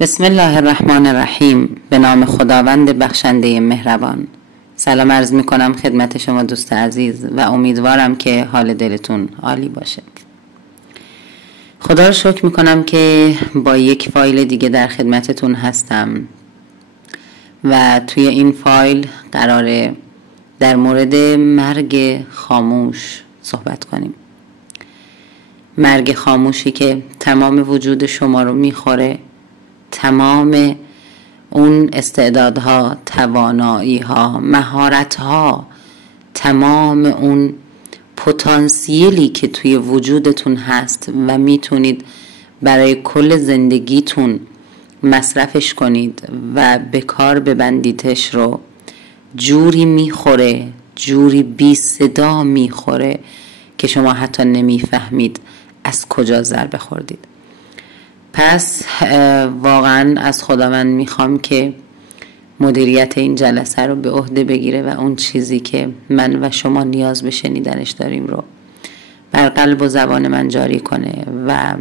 بسم الله الرحمن الرحیم. به نام خداوند بخشنده مهربان. سلام عرض می کنم خدمت شما دوست عزیز و امیدوارم که حال دلتون عالی باشه. خدا رو شکر می کنم که با یک فایل دیگه در خدمتتون هستم و توی این فایل قراره در مورد مرگ خاموش صحبت کنیم. مرگ خاموشی که تمام وجود شما رو میخوره، تمام اون استعدادها، توانایی‌ها، مهارت‌ها، تمام اون پتانسیلی که توی وجودتون هست و میتونید برای کل زندگیتون مصرفش کنید و به کار ببندیدش رو، جوری میخوره، جوری بی صدا میخوره که شما حتی نمیفهمید از کجا ضربه خوردید. پس واقعا از خداوند میخوام که مدیریت این جلسه رو به عهده بگیره و اون چیزی که من و شما نیاز به شنیدنش داریم رو بر قلب و زبان من جاری کنه و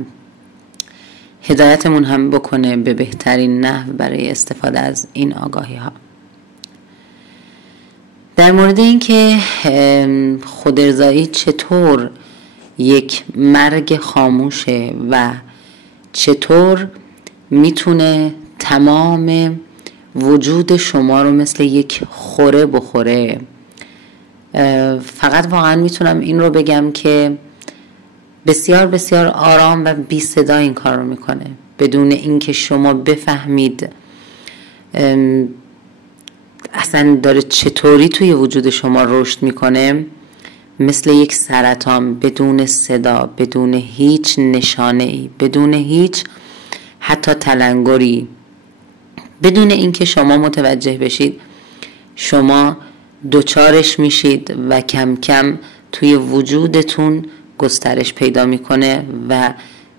هدایتمون هم بکنه به بهترین نحو برای استفاده از این آگاهی ها. در مورد این که خودارضایی چطور یک مرگ خاموشه و چطور میتونه تمام وجود شما رو مثل یک خوره بخوره، فقط واقعا میتونم این رو بگم که بسیار بسیار آرام و بی صدا این کار رو میکنه، بدون اینکه شما بفهمید اصلا داره چطوری توی وجود شما رشد میکنه. مثل یک سرطان، بدون صدا، بدون هیچ نشانه‌ای، بدون هیچ حتی تلنگری، بدون اینکه شما متوجه بشید، شما دوچارش میشید و کم کم توی وجودتون گسترش پیدا میکنه و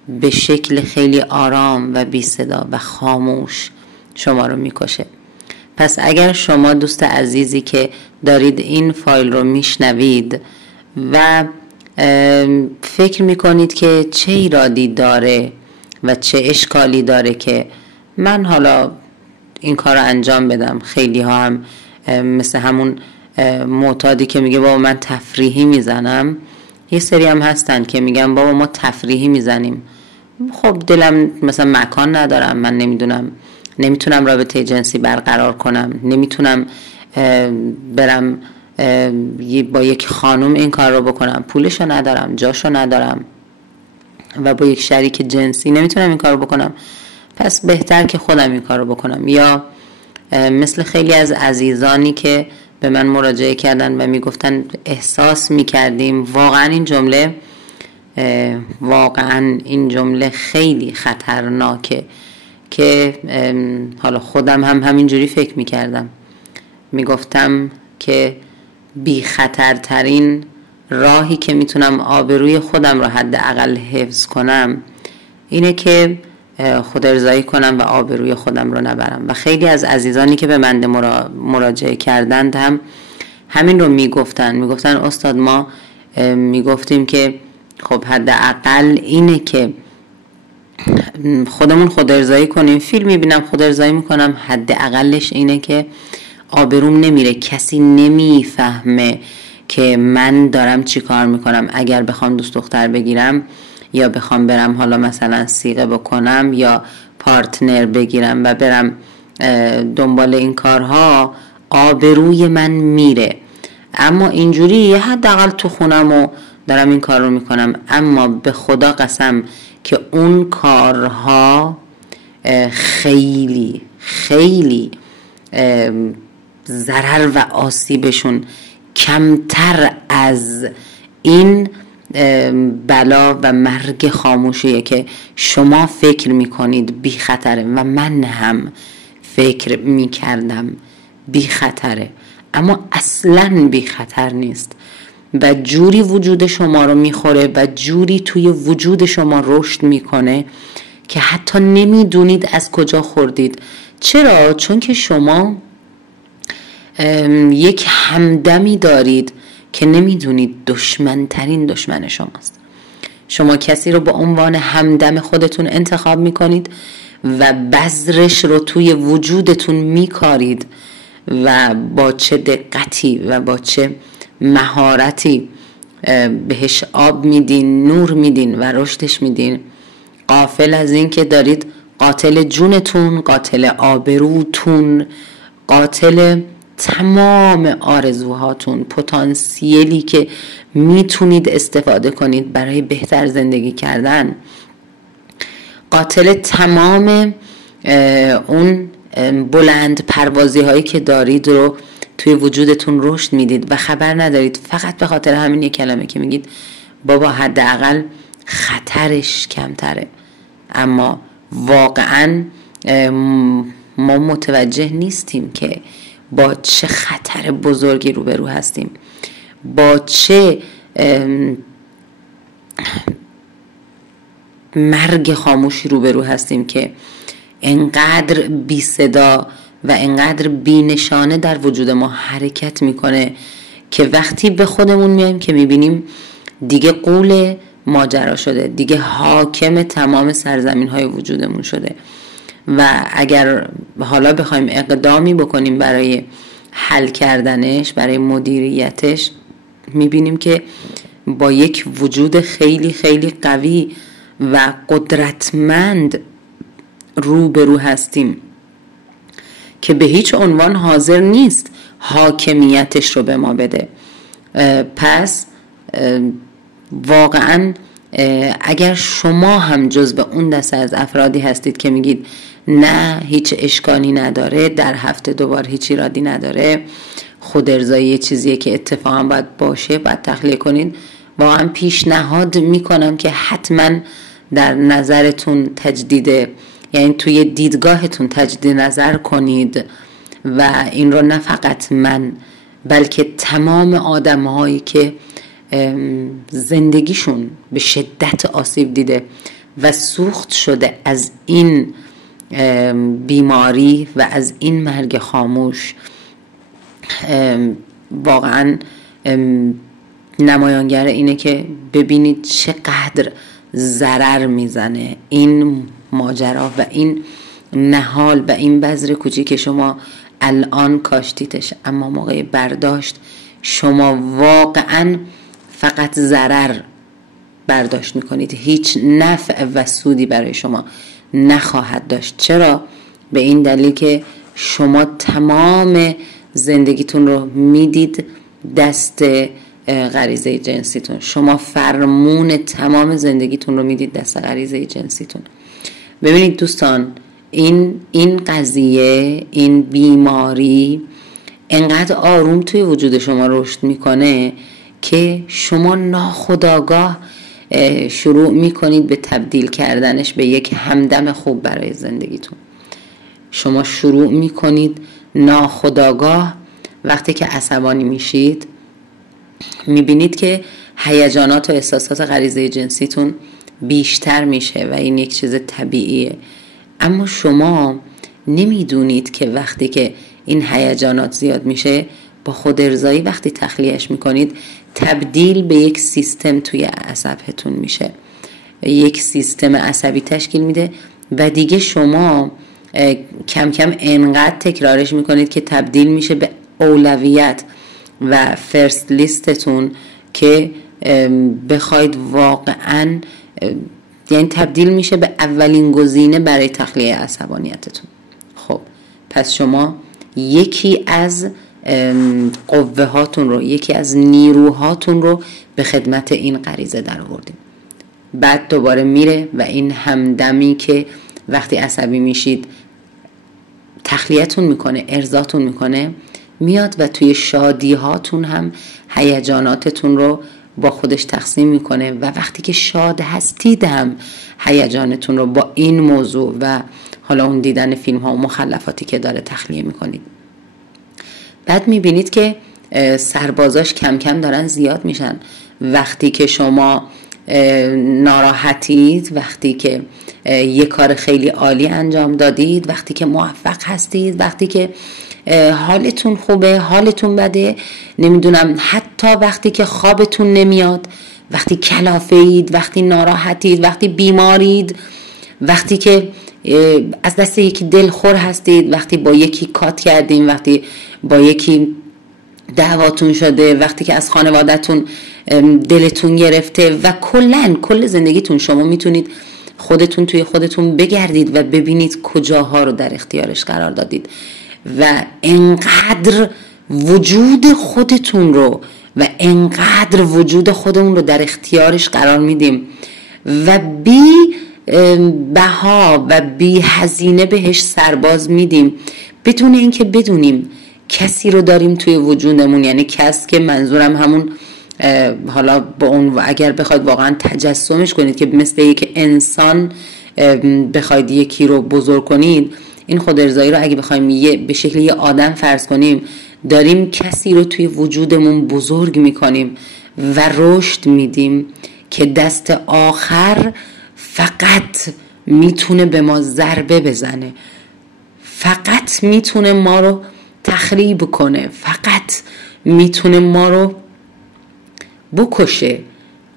به شکل خیلی آرام و بی صدا و خاموش شما رو میکشه. پس اگر شما دوست عزیزی که دارید این فایل رو میشنوید و فکر میکنید که چه ایرادی داره و چه اشکالی داره که من حالا این کار رو انجام بدم، خیلی ها هم مثل همون معتادی که میگه بابا من تفریحی میزنم، یه سری هم هستن که میگن بابا ما تفریحی میزنیم، خب دلم مثلا مکان ندارم، من نمیتونم رابطه جنسی برقرار کنم، نمیتونم برم با یک خانم این کار رو بکنم، پولشو ندارم، جاشو ندارم و با یک شریک جنسی نمیتونم این کار رو بکنم، پس بهتر که خودم این کار رو بکنم. یا مثل خیلی از عزیزانی که به من مراجعه کردن و میگفتن احساس میکردیم، واقعا این جمله خیلی خطرناکه که حالا خودم هم همینجوری فکر میکردم، میگفتم که بی خطرترین راهی که میتونم آبروی خودم رو حداقل حفظ کنم اینه که خودارضایی کنم و آبروی خودم رو نبرم. و خیلی از عزیزانی که به من مراجعه کردند هم همین رو میگفتن استاد ما میگفتیم که خب حداقل اینه که خودمون خودارضایی کنیم، فیلم میبینم خودارضایی میکنم، حداقلش اینه که آبروم نمیره، کسی نمیفهمه که من دارم چی کار میکنم. اگر بخوام دوست دختر بگیرم یا بخوام برم حالا مثلا صیغه بکنم یا پارتنر بگیرم و برم دنبال این کارها، آبروی من میره. اما اینجوری حداقل تو خونم و دارم این کار رو میکنم، اما به خدا قسم که اون کارها خیلی خیلی ضرر و آسیبشون کمتر از این بلا و مرگ خاموشیه که شما فکر میکنید بی خطره و من هم فکر میکردم بی خطره، اما اصلاً بی خطر نیست و جوری وجود شما رو میخوره و جوری توی وجود شما رشد میکنه که حتی نمیدونید از کجا خوردید. چرا؟ چون که شما یک همدمی دارید که نمیدونید دشمنترین دشمن شماست. شما کسی رو به عنوان همدم خودتون انتخاب میکنید و بذرش رو توی وجودتون میکارید و با چه دقتی و با چه مهارتی بهش آب میدین، نور میدین و رشدش میدین، غافل از این که دارید قاتل جونتون، قاتل آبروتون، قاتل تمام آرزوهاتون، پتانسیلی که میتونید استفاده کنید برای بهتر زندگی کردن، قاتل تمام اون بلند پروازی هایی که دارید رو توی وجودتون رشد میدید و خبر ندارید، فقط به خاطر همین یک کلمه که میگید بابا حداقل خطرش کمتره. اما واقعا ما متوجه نیستیم که با چه خطر بزرگی روبرو هستیم، با چه مرگ خاموشی روبرو هستیم که انقدر بی صدا و انقدر بی نشانه در وجود ما حرکت میکنه که وقتی به خودمون میایم که میبینیم دیگه قول ماجرا شده، دیگه حاکم تمام سرزمین های وجودمون شده و اگر حالا بخوایم اقدامی بکنیم برای حل کردنش، برای مدیریتش، میبینیم که با یک وجود خیلی خیلی قوی و قدرتمند روبرو هستیم که به هیچ عنوان حاضر نیست حاکمیتش رو به ما بده. پس واقعا اگر شما هم جز به اون دسته از افرادی هستید که میگید نه هیچ اشکالی نداره، در هفته دوبار هیچ ایرادی نداره، خود ارضایی یه چیزیه که اتفاقا باید باشه، باید تخلیه کنید، واقعا پیشنهاد میکنم که حتما در نظرتون تجدید، یعنی توی دیدگاهتون تجدید نظر کنید و این رو نه فقط من بلکه تمام آدم‌هایی که زندگیشون به شدت آسیب دیده و سوخت شده از این بیماری و از این مرگ خاموش، واقعا نمایانگر اینه که ببینید چقدر ضرر میزنه این ماجرا و این نهال و این بذر کوچیک که شما الان کاشتیتش، اما موقع برداشت شما واقعا فقط ضرر برداشت میکنید، هیچ نفع و سودی برای شما نخواهد داشت. چرا؟ به این دلیل که شما تمام زندگیتون رو میدید دست غریزه جنسیتون، شما فرمون تمام زندگیتون رو میدید دست غریزه جنسیتون. ببینید دوستان، این قضیه، این بیماری انقدر آروم توی وجود شما رشد میکنه که شما ناخودآگاه شروع میکنید به تبدیل کردنش به یک همدم خوب برای زندگیتون. شما شروع میکنید ناخودآگاه وقتی که عصبانی میشید میبینید که هیجانات و احساسات غریزه جنسیتون بیشتر میشه و این یک چیز طبیعیه، اما شما نمیدونید که وقتی که این هیجانات زیاد میشه با خود ارضایی وقتی تخلیهش میکنید تبدیل به یک سیستم توی عصبتون میشه، یک سیستم عصبی تشکیل میده و دیگه شما کم کم انقدر تکرارش میکنید که تبدیل میشه به اولویت و فرست لیستتون که بخواید واقعا، یعنی تبدیل میشه به اولین گزینه برای تخلیه عصبانیتتون. خب پس شما یکی از قوه هاتون رو، یکی از نیروهاتون رو به خدمت این غریزه در آوردید. بعد دوباره میره و این همدمی که وقتی عصبی میشید تخلیه‌تون میکنه، ارضاتون میکنه، میاد و توی شادی هاتون هم هیجاناتتون رو با خودش تقسیم میکنه و وقتی که شاد هستید هم هیجانتون رو با این موضوع و حالا اون دیدن فیلم ها و مخلفاتی که داره تخلیه میکنید. بعد میبینید که سربازاش کم کم دارن زیاد میشن. وقتی که شما ناراحتید، وقتی که یه کار خیلی عالی انجام دادید، وقتی که موفق هستید، وقتی که حالتون خوبه، حالتون بده، نمیدونم، حتی وقتی که خوابتون نمیاد، وقتی کلافه‌اید، وقتی ناراحتید، وقتی بیمارید، وقتی که از دست یکی دلخور هستید، وقتی با یکی کات کردین، وقتی با یکی دعواتون شده، وقتی که از خانوادهتون دلتون گرفته و کل زندگیتون شما میتونید خودتون توی خودتون بگردید و ببینید کجاها رو در اختیارش قرار دادید و انقدر وجود خودتون رو و انقدر وجود خودمون رو در اختیارش قرار میدیم و بی بها و بی هزینه بهش سرباز میدیم بدون اینکه بدونیم کسی رو داریم توی وجودمون. یعنی کس که منظورم همون حالا با اون اگر بخواید واقعا تجسمش کنید که مثل یک انسان بخواید یکی رو بزرگ کنید، این خودارضایی رو اگه بخوایم به شکل یه آدم فرض کنیم، داریم کسی رو توی وجودمون بزرگ میکنیم و رشد میدیم که دست آخر فقط میتونه به ما ضربه بزنه، فقط میتونه ما رو تخریب کنه، فقط میتونه ما رو بکشه.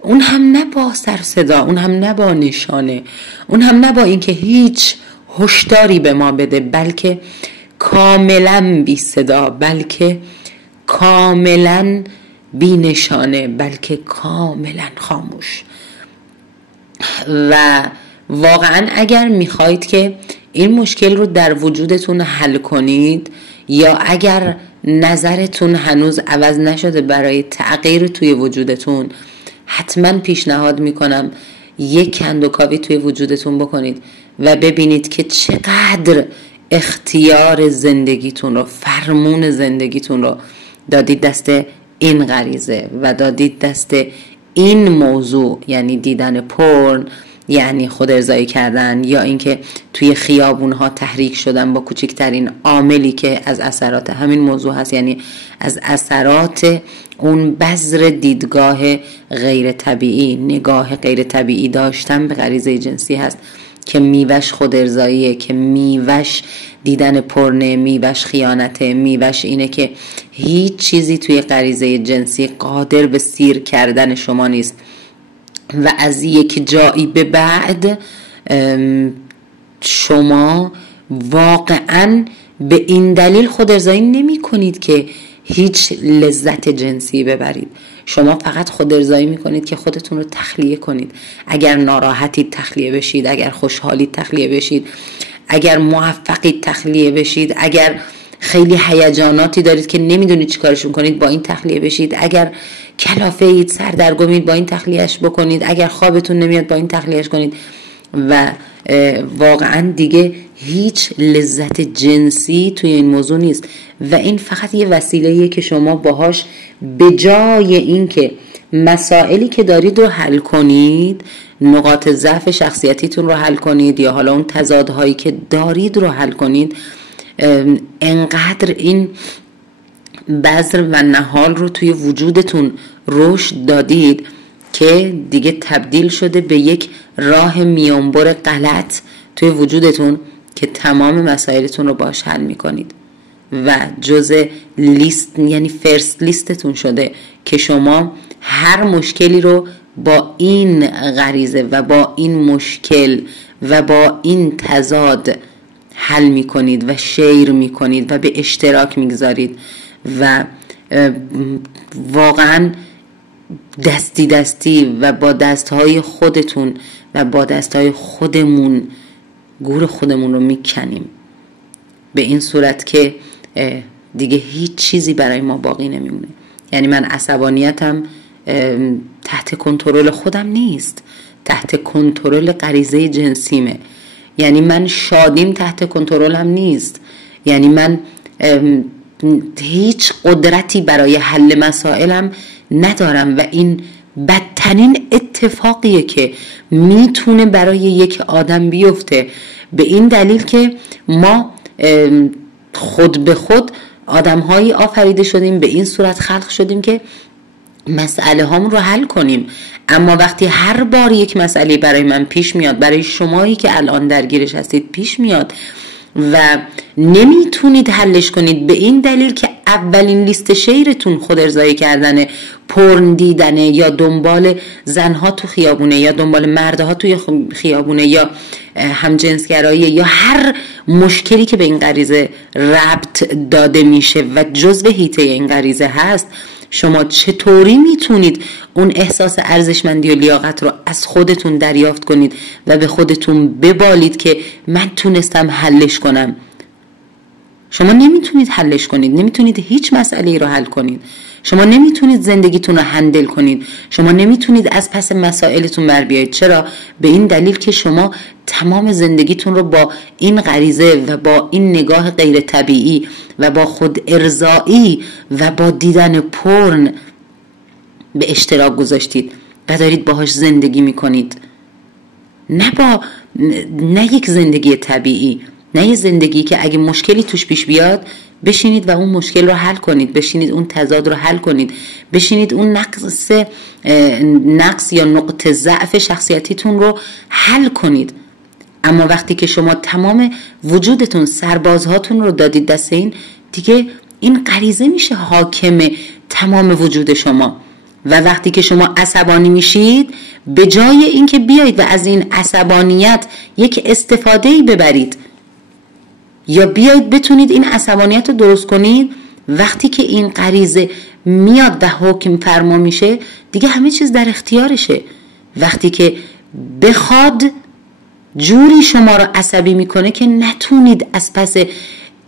اون هم نه با سر صدا، اون هم نه با نشانه، اون هم نه با اینکه هیچ هشداری به ما بده، بلکه کاملا بی صدا، بلکه کاملا بی نشانه، بلکه کاملا خاموش. و واقعا اگر میخواید که این مشکل رو در وجودتون حل کنید یا اگر نظرتون هنوز عوض نشده برای تغییر توی وجودتون، حتما پیشنهاد میکنم یک کندوکاوی توی وجودتون بکنید و ببینید که چقدر اختیار زندگیتون رو، فرمون زندگیتون رو دادید دست این غریزه و دادید دست این موضوع، یعنی دیدن پورن، یعنی خودارضایی کردن، یا اینکه توی خیابونها تحریک شدن با کوچکترین عاملی که از اثرات همین موضوع هست، یعنی از اثرات اون بذر دیدگاه غیر طبیعی، نگاه غیر طبیعی داشتن به غریزه جنسی هست که میوش خودارضاییه، که میوش دیدن پرنه، میوش خیانته، میوش اینه که هیچ چیزی توی غریزه جنسی قادر به سیر کردن شما نیست و از یک جایی به بعد شما واقعا به این دلیل خودارضایی نمی کنید که هیچ لذت جنسی ببرید. شما فقط خودارضایی می کنید که خودتون رو تخلیه کنید. اگر ناراحتید تخلیه بشید، اگر خوشحالید تخلیه بشید، اگر موفقید تخلیه بشید، اگر خیلی هیجاناتی دارید که نمیدونید چی کارشون کنید با این تخلیه بشید، اگر کلافه اید، سردرگمید با این تخلیهش بکنید، اگر خوابتون نمیاد با این تخلیهش کنید و واقعا دیگه هیچ لذت جنسی توی این موضوع نیست و این فقط یه وسیله‌ایه که شما باهاش به جای این که مسائلی که دارید رو حل کنید، نقاط ضعف شخصیتیتون رو حل کنید یا حالا اون تضادهایی که دارید رو حل کنید، انقدر این بذر و نهال رو توی وجودتون رشد دادید که دیگه تبدیل شده به یک راه میانبر غلط توی وجودتون که تمام مسائلتون رو باش حل میکنید و جز لیست، یعنی فرست لیستتون شده که شما هر مشکلی رو با این غریزه و با این مشکل و با این تضاد حل میکنید و شیر میکنید و به اشتراک میگذارید و واقعا دستی دستی و با دستهای خودتون و با دستهای خودمون گور خودمون رو میکنیم به این صورت که دیگه هیچ چیزی برای ما باقی نمیمونه. یعنی من عصبانیتم تحت کنترل خودم نیست، تحت کنترل غریزه جنسیمه. یعنی من شادیم تحت کنترلم نیست، یعنی من هیچ قدرتی برای حل مسائلم ندارم و این بدترین اتفاقیه که میتونه برای یک آدم بیفته، به این دلیل که ما خود به خود آدم‌هایی آفریده شدیم، به این صورت خلق شدیم که مسئله هامون رو حل کنیم. اما وقتی هر بار یک مسئله برای من پیش میاد، برای شمایی که الان درگیرش هستید پیش میاد و نمیتونید حلش کنید، به این دلیل که اولین لیست شیرتون خود ارضایی کردنه، پورن دیدنه، یا دنبال زنها تو خیابونه، یا دنبال مردها توی خیابونه، یا همجنسگرایی، یا هر مشکلی که به این غریزه ربط داده میشه و جزء حیطه این غریزه هست، شما چطوری میتونید اون احساس ارزشمندی و لیاقت رو از خودتون دریافت کنید و به خودتون ببالید که من تونستم حلش کنم؟ شما نمیتونید حلش کنید، نمیتونید هیچ مسئله‌ای رو حل کنید، شما نمیتونید زندگیتون رو هندل کنید، شما نمیتونید از پس مسائلتون بر بیایید. چرا؟ به این دلیل که شما تمام زندگیتون رو با این غریزه و با این نگاه غیر طبیعی و با خود ارضایی و با دیدن پورن به اشتراک گذاشتید و دارید باهاش زندگی میکنید. نه یک زندگی طبیعی، نه یک زندگی که اگه مشکلی توش پیش بیاد بشینید و اون مشکل رو حل کنید، بشینید اون تضاد رو حل کنید، بشینید اون نقص یا نقطه ضعف شخصیتیتون رو حل کنید. اما وقتی که شما تمام وجودتون، سربازهاتون رو دادید دست این، دیگه این غریزه میشه حاکم تمام وجود شما. و وقتی که شما عصبانی میشید، به جای اینکه بیایید و از این عصبانیت یک استفاده‌ای ببرید یا بیایید بتونید این عصبانیت رو درست کنید، وقتی که این غریزه میاد و حکم فرما میشه، دیگه همه چیز در اختیارشه. وقتی که بخواد جوری شما رو عصبی میکنه که نتونید از پس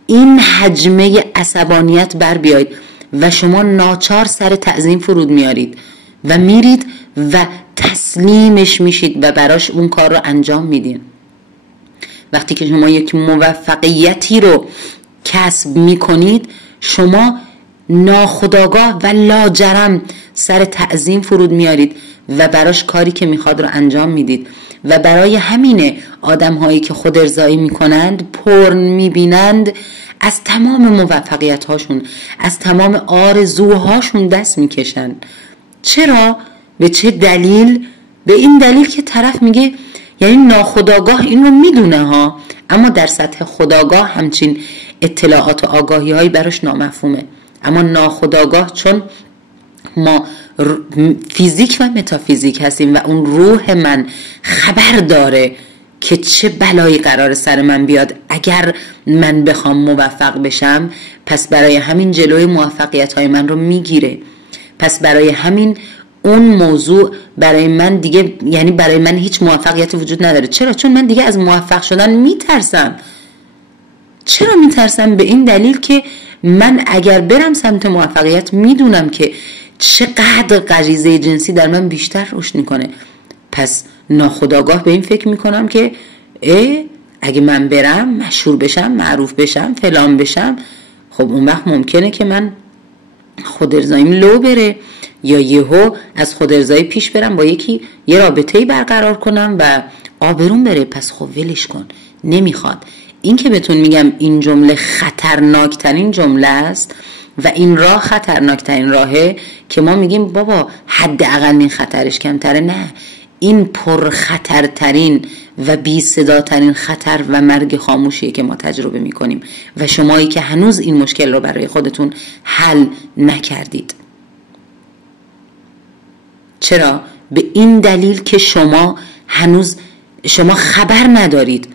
این حجمه عصبانیت بر بیایید و شما ناچار سر تعظیم فرود میارید و میرید و تسلیمش میشید و براش اون کار رو انجام میدین. وقتی که شما یک موفقیتی رو کسب میکنید، شما ناخودآگاه و لاجرم سر تعظیم فرود میارید و براش کاری که میخواد رو انجام میدید. و برای همینه آدم هایی که خود ارضایی میکنند، پورن میبینند، از تمام موفقیت هاشون، از تمام آرزوهاشون دست میکشن. چرا؟ به چه دلیل؟ به این دلیل که طرف میگه، یعنی ناخودآگاه این رو میدونه ها، اما در سطح خودآگاه همچین اطلاعات و آگاهی هایی براش نامفهومه. اما ناخودآگاه، چون ما فیزیک و متافیزیک هستیم و اون روح من خبر داره که چه بلایی قرار سر من بیاد اگر من بخوام موفق بشم، پس برای همین جلوی موفقیت های من رو میگیره. پس برای همین اون موضوع برای من دیگه، یعنی برای من هیچ موفقیتی وجود نداره. چرا؟ چون من دیگه از موفق شدن میترسم. چرا میترسم؟ به این دلیل که من اگر برم سمت موفقیت میدونم که چقدر غریزه جنسی در من بیشتر رشد میکنه. پس ناخودآگاه به این فکر میکنم که اگه من برم مشهور بشم، معروف بشم، فلان بشم، خب اون وقت ممکنه که من خود ارضاییم لو بره یا یهو از خود ارضایی پیش برم با یکی یه رابطه‌ای برقرار کنم و آبروم بره. پس خب ولش کن، نمیخواد. این که بهتون میگم این جمله خطرناکترین جمله است و این راه خطرناکترین راهه که ما میگیم بابا حداقل این خطرش کمتره. نه، این پر خطرترین و بی صداترین خطر و مرگ خاموشیه که ما تجربه میکنیم و شمایی که هنوز این مشکل رو برای خودتون حل نکردید. چرا؟ به این دلیل که شما هنوز خبر ندارید.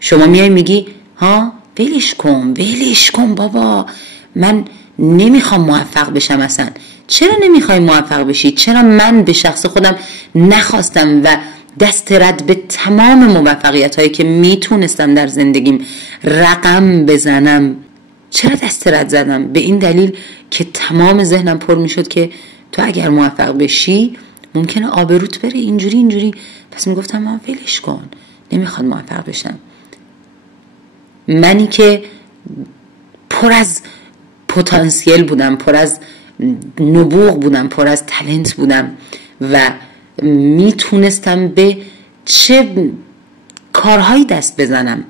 شما میای میگی ها ولش کن بابا، من نمیخوام موفق بشم. اصلا چرا نمیخوای موفق بشی؟ چرا من به شخص خودم نخواستم و دست رد به تمام موفقیت هایی که میتونستم در زندگیم رقم بزنم، چرا دست رد زدم؟ به این دلیل که تمام ذهنم پر میشد که تو اگر موفق بشی ممکنه آبروت بره اینجوری. پس میگفتم من ولش کن، نمیخواد موفق بشم. منی که پر از پتانسیل بودم، پر از نبوغ بودم، پر از تالنت بودم و میتونستم به چه کارهایی دست بزنم،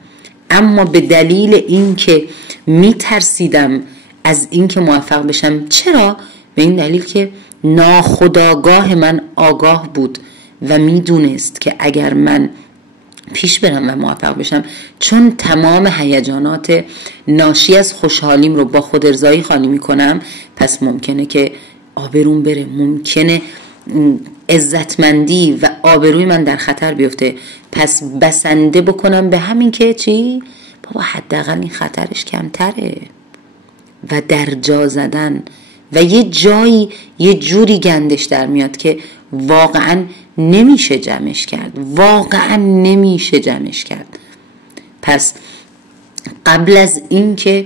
اما به دلیل اینکه میترسیدم از اینکه موفق بشم. چرا؟ به این دلیل که ناخودآگاه من آگاه بود و میدونست که اگر من پیش برم و موفق بشم، چون تمام هیجانات ناشی از خوشحالیم رو با خودارضایی خالی میکنم، پس ممکنه که آبروم بره، ممکنه عزتمندی و آبروی من در خطر بیفته. پس بسنده بکنم به همین که چی؟ بابا حداقل این خطرش کمتره، و در جا زدن و یه جایی یه جوری گندش در میاد که واقعا نمیشه جمعش کرد. پس قبل از این که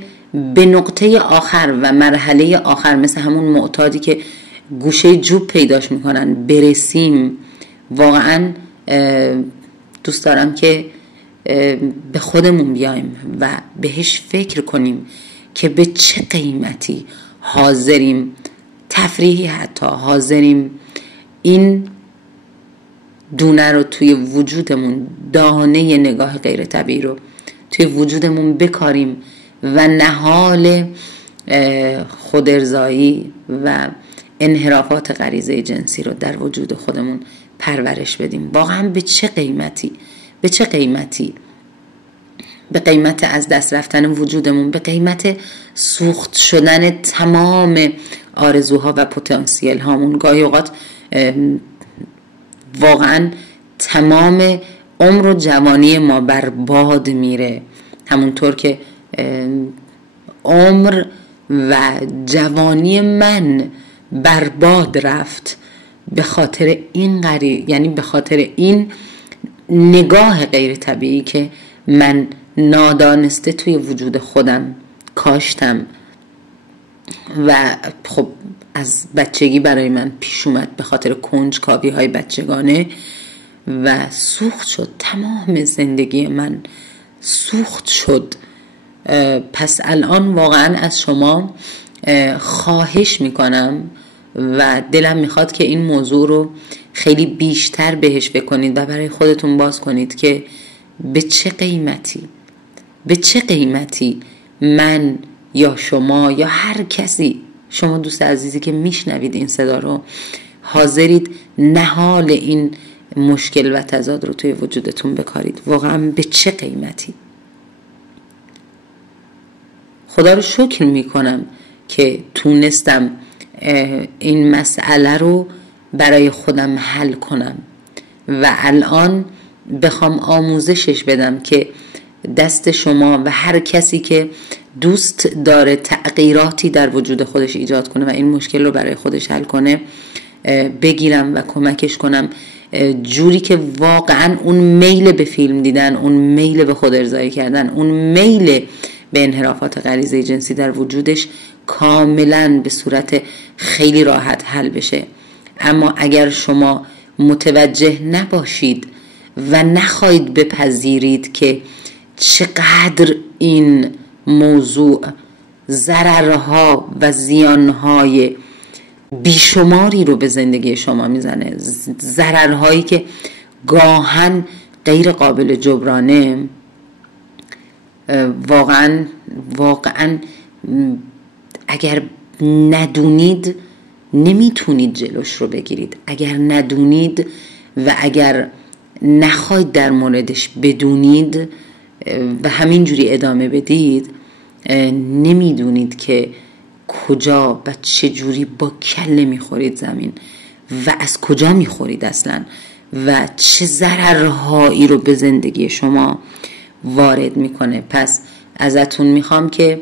به نقطه آخر و مرحله آخر مثل همون معتادی که گوشه جوب پیداش میکنن برسیم، واقعا دوست دارم که به خودمون بیایم و بهش فکر کنیم که به چه قیمتی حاضریم، تفریحی حتی حاضریم این دونه رو توی وجودمون، دانه نگاه غیر طبیعی رو توی وجودمون بکاریم و نهال خودارضایی و انحرافات غریزه جنسی رو در وجود خودمون پرورش بدیم. واقعا به چه قیمتی؟ به قیمت از دست رفتن وجودمون، به قیمت سوخت شدن تمام آرزوها و پتانسیل هامون. گاهی اوقات واقعا تمام عمر و جوانی ما برباد میره، همونطور که عمر و جوانی من برباد رفت به خاطر این یعنی به خاطر این نگاه غیر طبیعی که من نادانسته توی وجود خودم کاشتم و خب از بچگی برای من پیش اومد به خاطر کنجکاوی های بچگانه و سوخت شد. تمام زندگی من سوخت شد. پس الان واقعا از شما خواهش میکنم و دلم میخواد که این موضوع رو خیلی بیشتر بهش بکنید و برای خودتون باز کنید که به چه قیمتی من یا شما یا هر کسی، شما دوست عزیزی که میشنوید این صدا رو، حاضرید نهال این مشکل و تضاد رو توی وجودتون بکارید. واقعا به چه قیمتی؟ خدا رو شکر میکنم که تونستم این مسئله رو برای خودم حل کنم و الان بخوام آموزشش بدم که دست شما و هر کسی که دوست داره تغییراتی در وجود خودش ایجاد کنه و این مشکل رو برای خودش حل کنه بگیرم و کمکش کنم، جوری که واقعا اون میل به فیلم دیدن، اون میل به خودارضایی کردن، اون میل به انحرافات غریزه جنسی در وجودش کاملا به صورت خیلی راحت حل بشه. اما اگر شما متوجه نباشید و نخواهید بپذیرید که چقدر این موضوع ضررها و زیانهای بیشماری رو به زندگی شما میزنه، ضررهایی که گاهن غیر قابل جبرانه، واقعا اگر ندونید نمیتونید جلوش رو بگیرید. اگر ندونید و اگر نخواید در موردش بدونید و همینجوری ادامه بدید، نمیدونید که کجا و چجوری با کله میخورید زمین و از کجا میخورید اصلا و چه ضررهایی رو به زندگی شما وارد میکنه. پس ازتون میخوام که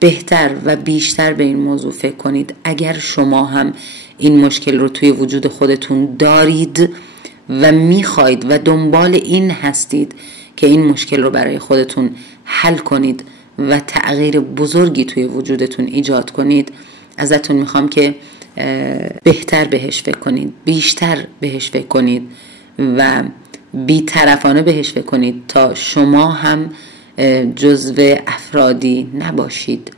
بهتر و بیشتر به این موضوع فکر کنید. اگر شما هم این مشکل رو توی وجود خودتون دارید و میخواید و دنبال این هستید که این مشکل رو برای خودتون حل کنید و تغییر بزرگی توی وجودتون ایجاد کنید، ازتون میخوام که بهتر بهش فکر کنید، بیشتر بهش فکر کنید و بی‌طرفانه بهش فکر کنید تا شما هم جزو افرادی نباشید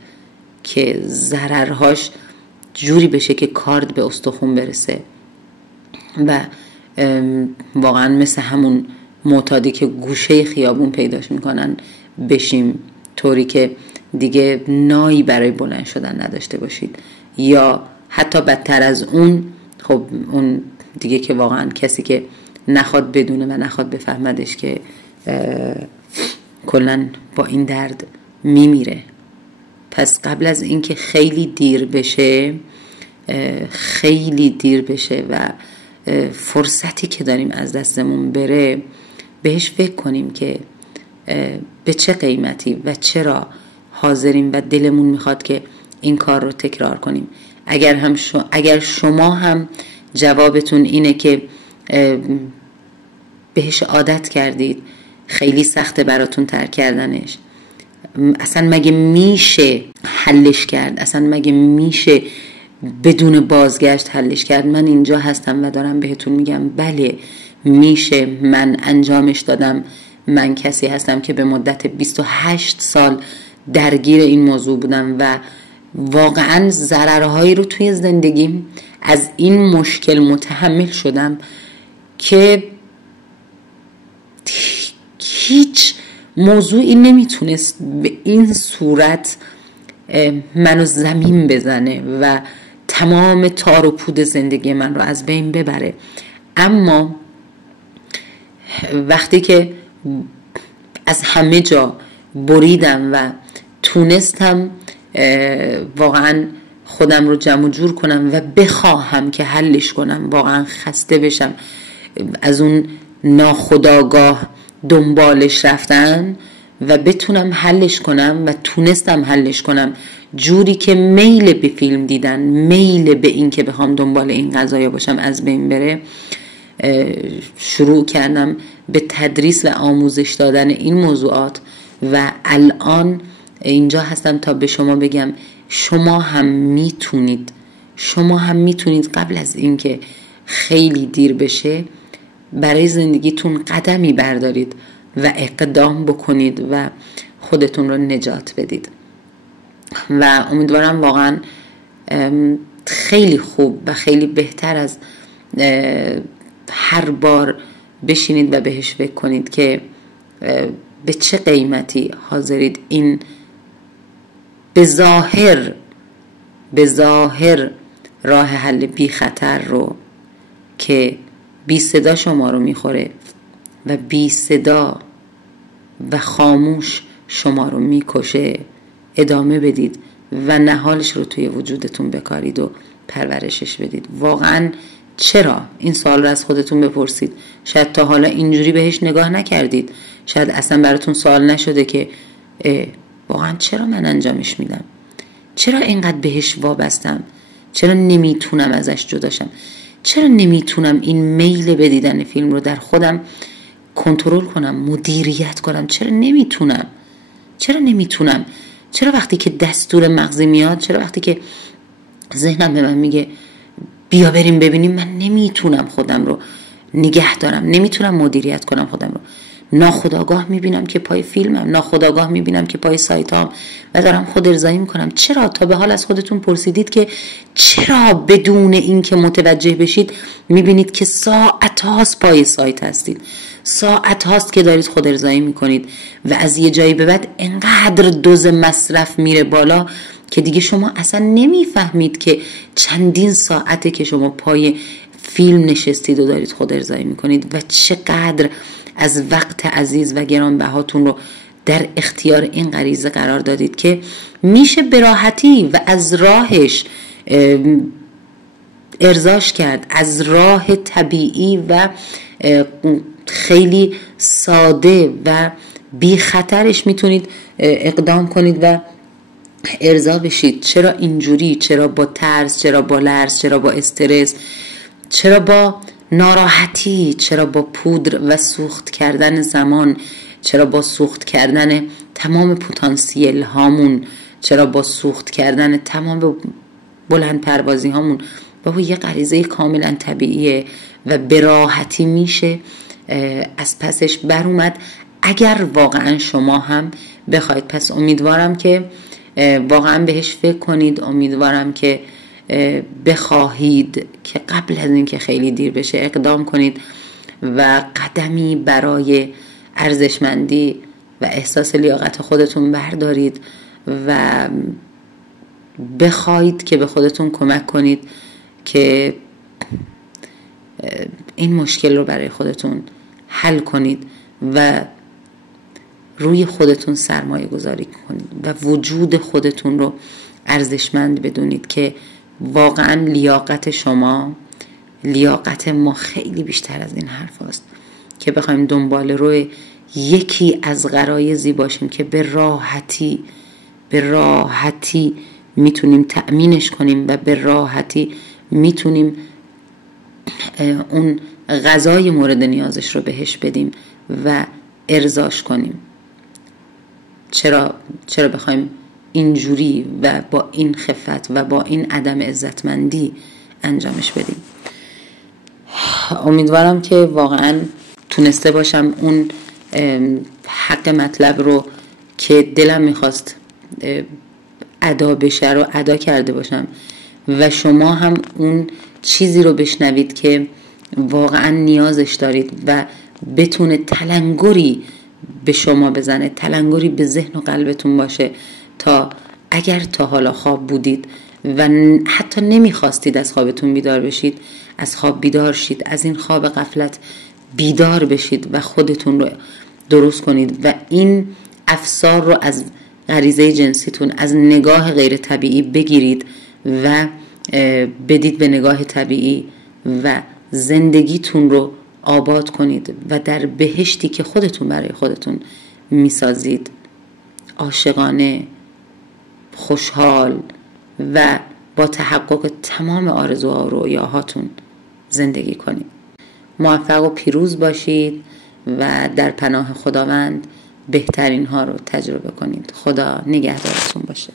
که ضررهاش جوری بشه که کارد به استخون برسه و واقعا مثل همون معتادی که گوشه خیابون پیداش میکنن بشیم، طوری که دیگه نایی برای بلند شدن نداشته باشید. یا حتی بدتر از اون، خب اون دیگه که واقعا کسی که نخواد بدونه و نخواد بفهمدش که کلن با این درد میمیره. پس قبل از اینکه خیلی دیر بشه و فرصتی که داریم از دستمون بره، بهش فکر کنیم که به چه قیمتی و چرا حاضریم و دلمون میخواد که این کار رو تکرار کنیم. اگر شما هم جوابتون اینه که بهش عادت کردید، خیلی سخته براتون ترک کردنش، اصلا مگه میشه حلش کرد؟ اصلا مگه میشه بدون بازگشت حلش کرد؟ من اینجا هستم و دارم بهتون میگم بله میشه. من انجامش دادم. من کسی هستم که به مدت 28 سال درگیر این موضوع بودم و واقعا ضررهایی رو توی زندگیم از این مشکل متحمل شدم که هیچ موضوعی نمیتونست به این صورت منو زمین بزنه و تمام تار و پود زندگی من رو از بین ببره. اما وقتی که از همه جا بریدم و تونستم واقعا خودم رو جمع جور کنم و بخواهم که حلش کنم، واقعا خسته بشم از اون ناخودآگاه دنبالش رفتن و بتونم حلش کنم و تونستم حلش کنم جوری که میل به فیلم دیدن، میل به این که بخوام دنبال این قضايا باشم از بین بره. شروع کردم به تدریس و آموزش دادن این موضوعات و الان اینجا هستم تا به شما بگم شما هم میتونید قبل از اینکه خیلی دیر بشه برای زندگیتون قدمی بردارید و اقدام بکنید و خودتون رو نجات بدید. و امیدوارم واقعا خیلی خوب و خیلی بهتر از هر بار بشینید و بهش فکر کنید که به چه قیمتی حاضرید این به ظاهر راه حل بی خطر رو که بی صدا شما رو میخوره و بی صدا و خاموش شما رو میکشه ادامه بدید و نهالش رو توی وجودتون بکارید و پرورشش بدید. واقعا چرا؟ این سوال رو از خودتون بپرسید. شاید تا حالا اینجوری بهش نگاه نکردید، شاید اصلا براتون سوال نشده که واقعا چرا من انجامش میدم؟ چرا اینقدر بهش وابستم؟ چرا نمیتونم ازش جداشم؟ چرا نمیتونم این میل به دیدن فیلم رو در خودم کنترل کنم، مدیریت کنم؟ چرا نمیتونم؟ چرا وقتی که دستور مغزی میاد، چرا وقتی که ذهنم به من میگه بیا بریم ببینیم، من نمیتونم خودم رو نگه دارم، نمیتونم مدیریت کنم خودم رو؟ ناخودآگاه میبینم که پای فیلمم، ناخودآگاه میبینم که پای سایتام و دارم خود ارضایی میکنم. چرا؟ تا به حال از خودتون پرسیدید که چرا بدون این که متوجه بشید میبینید که ساعت هاست پای سایت هستید، ساعت هاست که دارید خود ارضایی میکنید و از یه جایی به بعد انقدر دوز مصرف میره بالا که دیگه شما اصلا نمیفهمید که چندین ساعته که شما پای فیلم نشستید و دارید خود ارضایی میکنید و چقدر از وقت عزیز و گرانبهاتون رو در اختیار این غریزه قرار دادید که میشه به راحتی و از راهش ارضاش کرد، از راه طبیعی و خیلی ساده و بی خطرش میتونید اقدام کنید و ارضا بشید. چرا اینجوری؟ چرا با ترس؟ چرا با لرز؟ چرا با استرس؟ چرا با ناراحتی؟ چرا با پودر و سوخت کردن زمان؟ چرا با سوخت کردن تمام پتانسیل هامون؟ چرا با سوخت کردن تمام بلند پروازی هامون؟ بابا یه غریزه کاملا طبیعیه و به راحتی میشه از پسش بر اومد اگر واقعا شما هم بخواید. پس امیدوارم که واقعا بهش فکر کنید، امیدوارم که بخواهید که قبل از اینکه خیلی دیر بشه اقدام کنید و قدمی برای ارزشمندی و احساس لیاقت خودتون بردارید و بخواید که به خودتون کمک کنید که این مشکل رو برای خودتون حل کنید و روی خودتون سرمایه گذاری کنید و وجود خودتون رو ارزشمند بدونید که واقعا لیاقت شما، لیاقت ما خیلی بیشتر از این حرف هست که بخوایم دنبال روی یکی از غرایزی باشیم که به راحتی میتونیم تأمینش کنیم و به راحتی میتونیم اون غذای مورد نیازش رو بهش بدیم و ارضاش کنیم. چرا بخوایم اینجوری و با این خفت و با این عدم عزتمندی انجامش بدیم؟ امیدوارم که واقعا تونسته باشم اون حق مطلب رو که دلم میخواست ادا بشه رو ادا کرده باشم و شما هم اون چیزی رو بشنوید که واقعا نیازش دارید و بتونه تلنگری به شما بزنه، تلنگری به ذهن و قلبتون باشه تا اگر تا حالا خواب بودید و حتی نمیخواستید از خوابتون بیدار بشید، از خواب بیدار شید، از این خواب غفلت بیدار بشید و خودتون رو درست کنید و این افسار رو از غریزه جنسیتون، از نگاه غیر طبیعی بگیرید و بدید به نگاه طبیعی و زندگیتون رو آباد کنید و در بهشتی که خودتون برای خودتون میسازید عاشقانه، خوشحال و با تحقق تمام آرزوها و رویاهاتون زندگی کنید. موفق و پیروز باشید و در پناه خداوند بهترین ها رو تجربه کنید. خدا نگهدارتون باشه.